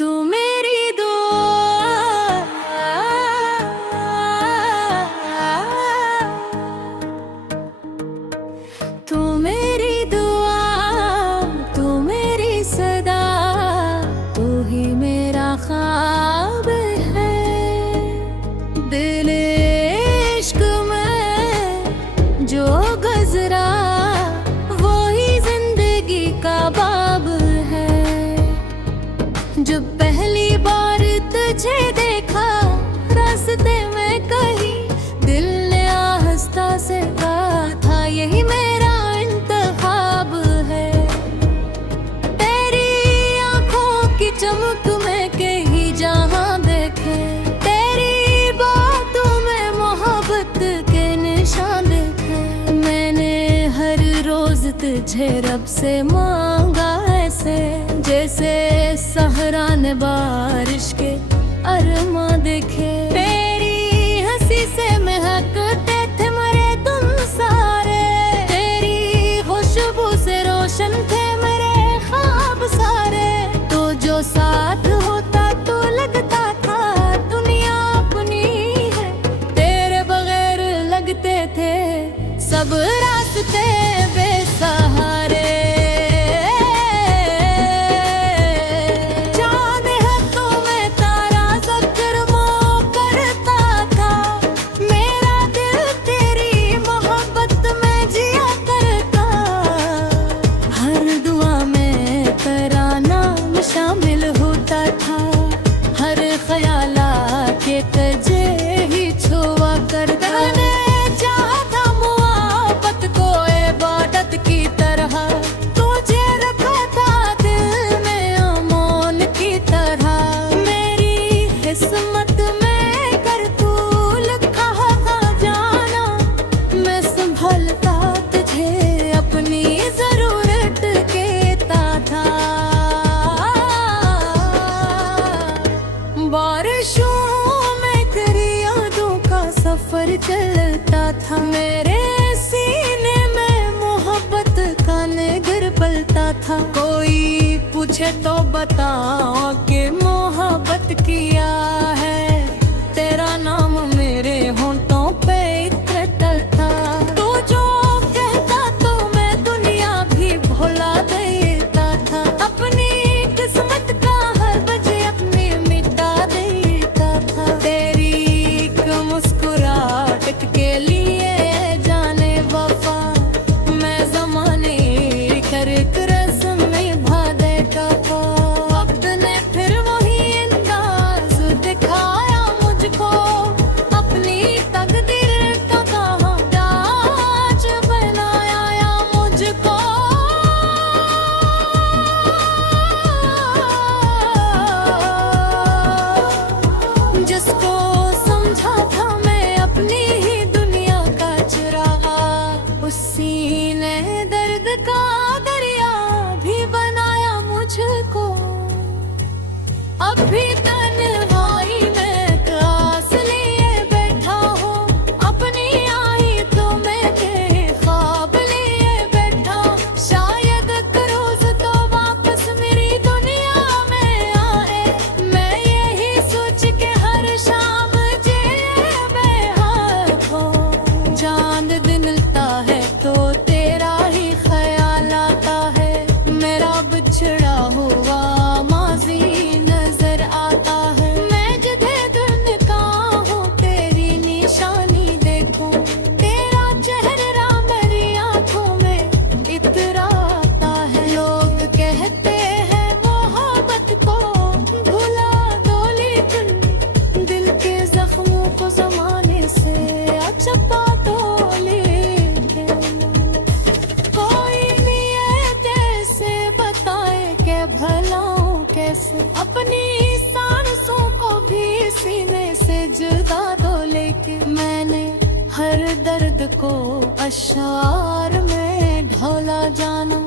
तू मेरी दुआ, तू मेरी दुआ, तू मेरी सदा, तू ही मेरा ख्वाब है। दिल इश्क में जो गुजरा वो ही जिंदगी का बाब है। जब पहली बार तुझे देखा रास्ते में कहीं, दिल ने आहिस्ता से कहा था यही मेरा इंतखाब है। तेरी आंखों की चमक में कहीं जहां देखे, तेरी बातों में मोहब्बत के निशान देखे। मैंने हर रोज तुझे रब से मांगा ऐसे, जैसे सहरा ने बारिश के अरमा देखे। तेरी हंसी से महकते थे मरे तुम सारे, तेरी खुशबू से रोशन थे मेरे ख्वाब सारे। तो जो साथ होता तो लगता था दुनिया अपनी है, तेरे बगैर लगते थे सब रास्ते बेसहारे। शामिल होता था हर ख्यालात के तुझे ही छुआ करता। मैंने चाहा था मोहब्बत को इबादत की तरह, तुझे रखा था दिल में अमोन की तरह। मेरी किस्मत में कर तू लिखा था जाना, मैं संभलता तुझे अपनी जरूरत कहता था। बारिशों में तेरी यादों का सफर चलता था, मेरे सीने में मोहब्बत का निगर पलता था। कोई पूछे तो बताओ कि मोहब्बत किया है, तेरा नाम मेरे होंठों पे इतरता था। तू जो कहता तो मैं दुनिया भी भुला देता था, अपनी किस्मत का हर बजे अपनी मिटा देता था। तेरी एक मुस्कुराहट के लिए जाने वफा, मैं ज़माने कर रस्म निभा देता था। वक्त ने फिर वही अंदाज दिखाया मुझको, अपनी तकदीर का कहाँ ताज बनाया मुझको। जिसको समझा था मैं अपनी ही दुनिया का चिराग, उसी ने दर्द का दरिया भी बनाया मुझको। अब भी तन्हाई में कास लिए बैठा हूँ, अपनी आई तो मैं के ख्वाब लिए बैठा। शायद एक रोज तो वापस मेरी दुनिया में आए, मैं यही सोच के हर शाम जे बेहाल हो। चांद दिलता है तो तेरा ही ख्याल आता है, मेरा बिछड़ा हुआ माजी नजर आता है। मैं जिधर ढूंढता हूँ तेरी निशानी देखूं, तेरा चेहरा मेरी आंखों में इतराता है। लोग कहते हैं मोहब्बत को भुला दो, लेकिन दिल के जख्मों को जमाने से छुपा दो। लेकिन कोई नियत ऐसे बताए के भलाओं कैसे, अपनी सांसों को भी सीने से जुदा दो। लेकिन मैंने हर दर्द को अशार में ढोला जाना,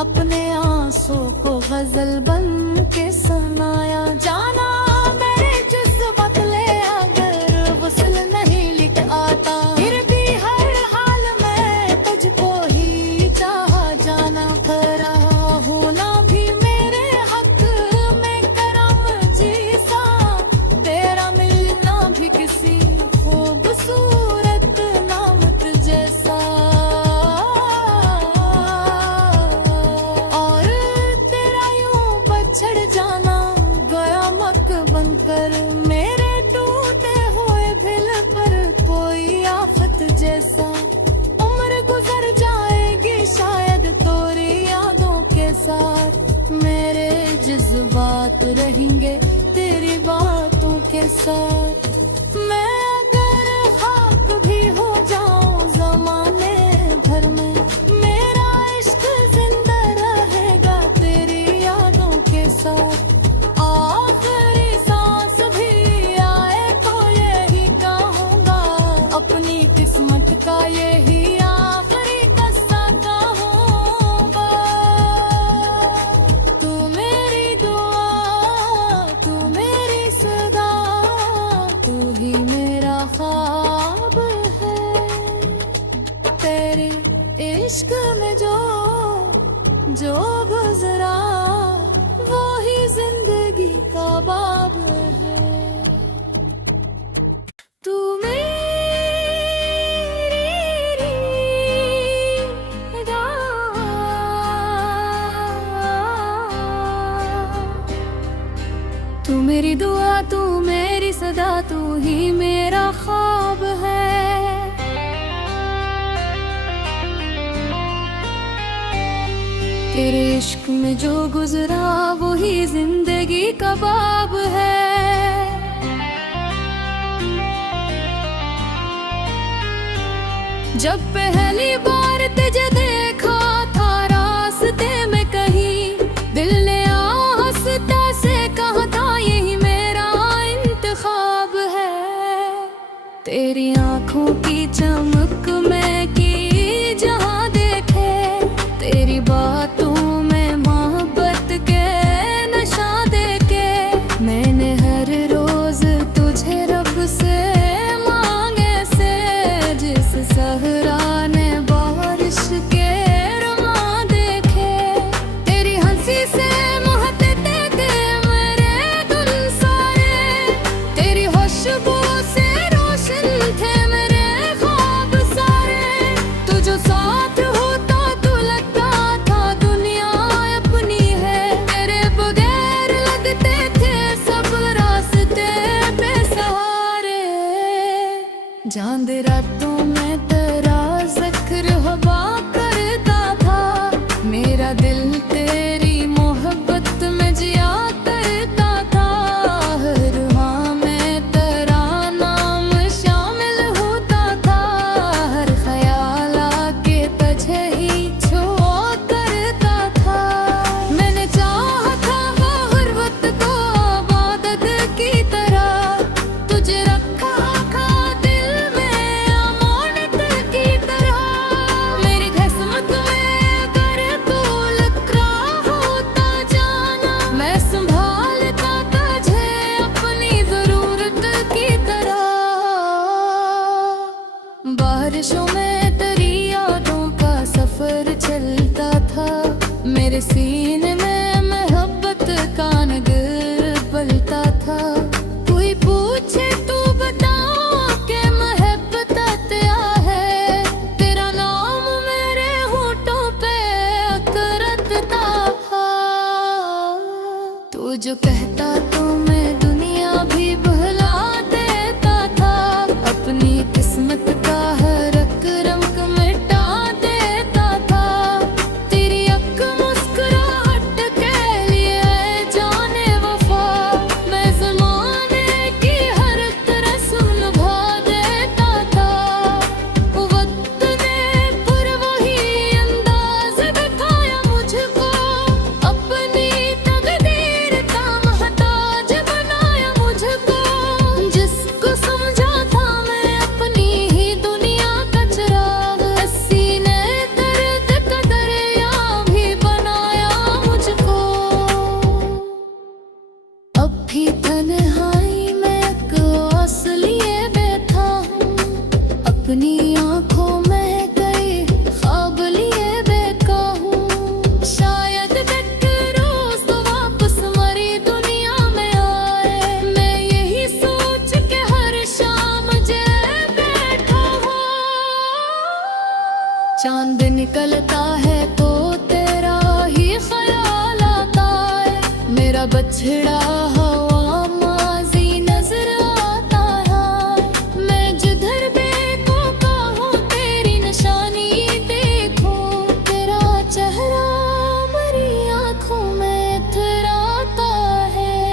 अपने आंसू को गजल बन के सुनाया जाना। मेरे जज्बात ले अगर वसल नहीं लिख आता, फिर भी हर हाल में तुझको ही चाहा जाना। करा होना भी मेरे हक में करम रहेंगे तेरी बातों के साथ। मैं अगर खाक भी हो जाऊं जमाने भर में, मेरा इश्क जिंदा रहेगा तेरी यादों के साथ। आखिरी सांस भी आए तो यही कहूँगा, अपनी किस्मत का यही आखिरी किस्सा कहूँगा। तू मेरी दुआ, तू मेरी सदा, तू ही मेरा ख्वाब है। तेरे इश्क में जो जो गुजरा वो ही जिंदगी का बाब है। तू तू मेरी दुआ, तू मेरी सदा, तू ही मेरा ख्वाब है। तेरे इश्क में जो गुजरा वो ही जिंदगी का बाब है। जब पहली बार तुझे देखा था रास्ते में कहीं, दिल ने हंसता से कहा था यही मेरा इंतखाब है। तेरी आंखों की चमक में की जहां देखे, तेरी बातों में मोहब्बत के नशा देके, मैंने हर रोज तुझे रब से मांगे से, जिस सहरा ने बारिश के रमा देखे। तेरी हंसी से खुशबू से रोशन थे मेरे ख्वाब सारे। तू जो साथ होता तो लगता था दुनिया अपनी है। तेरे बगैर लगते थे सब रास्ते बेसहारे। चांद रातों में तेरा जिक्र हवा करता था, मेरा दिल तेरी मोहब्बत में जिया करता था। हर हाँ में तेरा नाम शामिल होता था, हर ख्याल आके तुझे ही छुआ करता था। मैंने चाहा था हर वक्त को इबादत की तरह, तुझे रखा था दिल में अमानत की तरह। मेरी किस्मत में अगर तू लिखा होता जाना, मैं संभालता तुझे अपनी जरूरत की तरह। बारिशों में तेरी यादों का सफर चलता था, मेरे सीने में मोहब्बत का नगर पलता था। कोई पूछे तू बता के मोहब्बत क्या है, तेरा नाम मेरे होठों पे करता था। तू जो कहता तो मैं दुनिया भी भुला देता था, अपनी किस्मत का हर रंग मिटा देता था। तेरी अक मुस्कुराहट के लिए जाने वफा, मैं ज़माने की हर तरह निभा देता था। वक्त ने फिर वही अंदाज दिखाया मुझको, अपनी तकदीर का मोहताज बनाया मुझको। जिसको समझा था मैं अपनी ही दुनिया का चिराग, सीने दर्द का दरिया भी बनाया मुझको। अब भी तन्हाई में एक आस लिए बैठा हूँ, अपनी आंखों में कई ख्वाब लिए बैठा हूँ। शायद एक रोज तो वापस मरी दुनिया में आए, मैं यही सोच के हर शाम जे बैठा हूँ। चांद निकलता है तो तेरा ही ख्याल आता है, मेरा बछड़ा हवा माजी नजर आता है। मैं जिधर देखो कहूँ तेरी निशानी देखूं, तेरा चेहरा मेरी आंखों में इतराता है।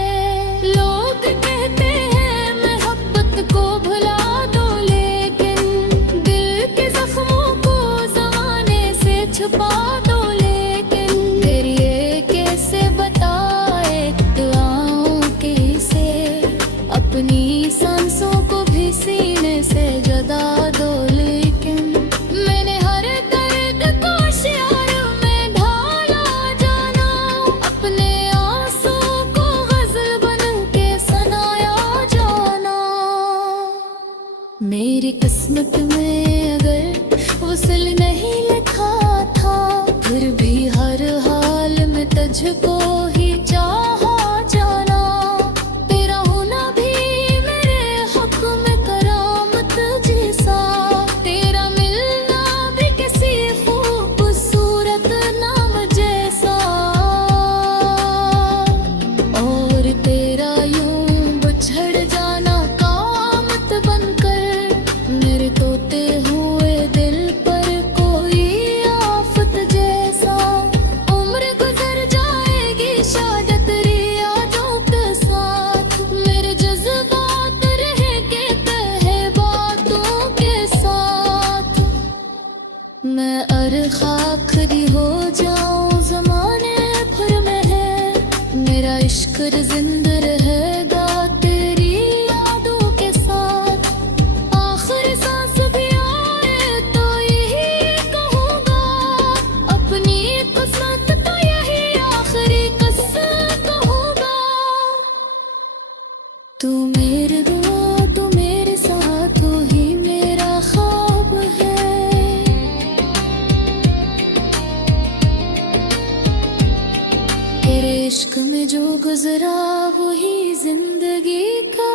किस्मत में अगर वसल नहीं लिखा था, फिर भी हर हाल में तुझको ही चाहा जाना। तेरा होना भी मेरे हक में करामत जैसा, तेरा मिलना भी किसी खूबसूरत नाम जैसा। और तेरा यूं बिछड़ जाना कामत बनकर, मेरे तोते हुए दिल पर कोई आफत जैसा। उम्र गुजर जाएगी शायद तेरी यादों के साथ, मेरे जज्बात रहेंगे तहे बातों के साथ। मैं खाखरी हो जाऊं ज़माने भर में है, मेरा इश्क जिंदा रहेगा तेरी यादों के साथ। आखिरी सांस भी आए तो यही कहूँगा, अपनी किस्मत तो यही आखिरी किस्सा कहूँगा। तू मेरे दुआ, तू मेरे साथ, तू ही मेरा ख्वाब है। तेरे इश्क में जो गुजरा वही जिंदगी का